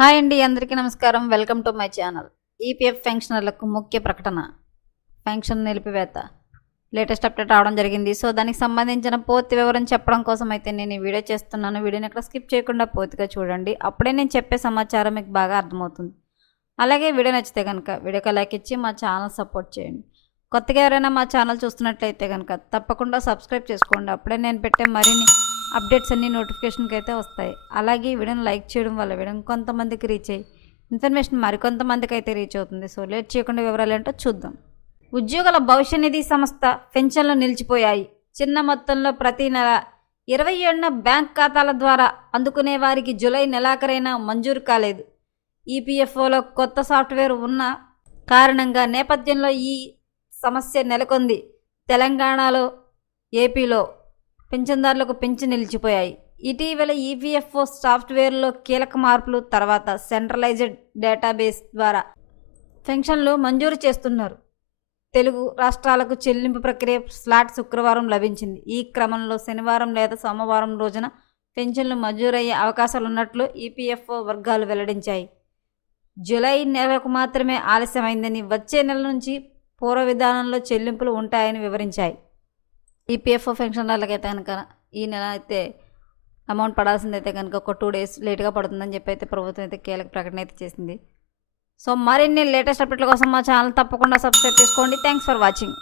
Hi అండి, అందరికీ నమస్కారం. Welcome to my channel. EPF పెన్షనర్లకు ముఖ్య ప్రకటన. పెన్షన్ నిలిపివేత లేటెస్ట్ అప్డేట్ రావడం జరిగింది. సో దానికి సంబంధించిన పూర్తి వివరం చెప్పడం కోసం అయితే నేను ఈ వీడియో చేస్తున్నాను. వీడియోని ఎక్కడ స్కిప్ చేయకుండా పూర్తిగా చూడండి. అప్పుడే నేను చెప్పే సమాచారం మీకు బాగా అర్థమవుతుంది. అలాగే వీడియో నచ్చితే కనుక వీడియోకి లైక్ ఇచ్చి మా ఛానల్ సపోర్ట్ చేయండి. కొత్తగా ఎవరైనా మా ఛానల్ చూస్తున్నట్లయితే కనుక తప్పకుండా సబ్స్క్రైబ్ చేసుకోండి. అప్పుడే నేను పెట్టే మరిన్ని అప్డేట్స్ అన్నీ నోటిఫికేషన్కి అయితే వస్తాయి. అలాగే వీడియోని లైక్ చేయడం వల్ల వీడియో కొంతమందికి రీచ్ అయ్యి ఇన్ఫర్మేషన్ మరికొంతమందికి అయితే రీచ్ అవుతుంది. సో లేట్ చేయకుండా వివరాలు ఏంటో చూద్దాం. ఉద్యోగుల భవిష్య నిధి సంస్థ పెన్షన్లు నిలిచిపోయాయి. చిన్న మొత్తంలో ప్రతి నెల 27న బ్యాంక్ ఖాతాల ద్వారా అందుకునే వారికి జూలై నెలాఖరైనా మంజూరు కాలేదు. ఈపీఎఫ్ఓలో కొత్త సాఫ్ట్వేర్ ఉన్న కారణంగా నేపథ్యంలో ఈ సమస్య నెలకొంది. తెలంగాణలో, ఏపీలో పింఛన్దారులకు పింఛన్ నిలిచిపోయాయి. ఇటీవల ఈపీఎఫ్ఓ సాఫ్ట్వేర్లో కీలక మార్పులు తర్వాత సెంట్రలైజ్డ్ డేటాబేస్ ద్వారా పెన్షన్లు మంజూరు చేస్తున్నారు. తెలుగు రాష్ట్రాలకు చెల్లింపు ప్రక్రియ స్లాట్ శుక్రవారం లభించింది. ఈ క్రమంలో శనివారం లేదా సోమవారం రోజున పెన్షన్లు మంజూరయ్యే అవకాశాలున్నట్లు ఈపీఎఫ్ఓ వర్గాలు వెల్లడించాయి. జూలై నెలకు మాత్రమే ఆలస్యమైందని, వచ్చే నెల నుంచి పూర్వ విధానంలో చెల్లింపులు ఉంటాయని వివరించాయి. ఈపీఎఫ్ఓ పెన్షనర్లకైతే కనుక ఈ నెల అయితే అమౌంట్ పడాల్సిందైతే కనుక ఒక 2 days లేట్గా పడుతుందని చెప్పి అయితే ప్రభుత్వం అయితే కీలక ప్రకటన అయితే చేసింది. సో మరిన్ని లేటెస్ట్ అప్డేట్ల కోసం మా ఛానల్ తప్పకుండా సబ్స్క్రైబ్ చేసుకోండి. Thanks for watching.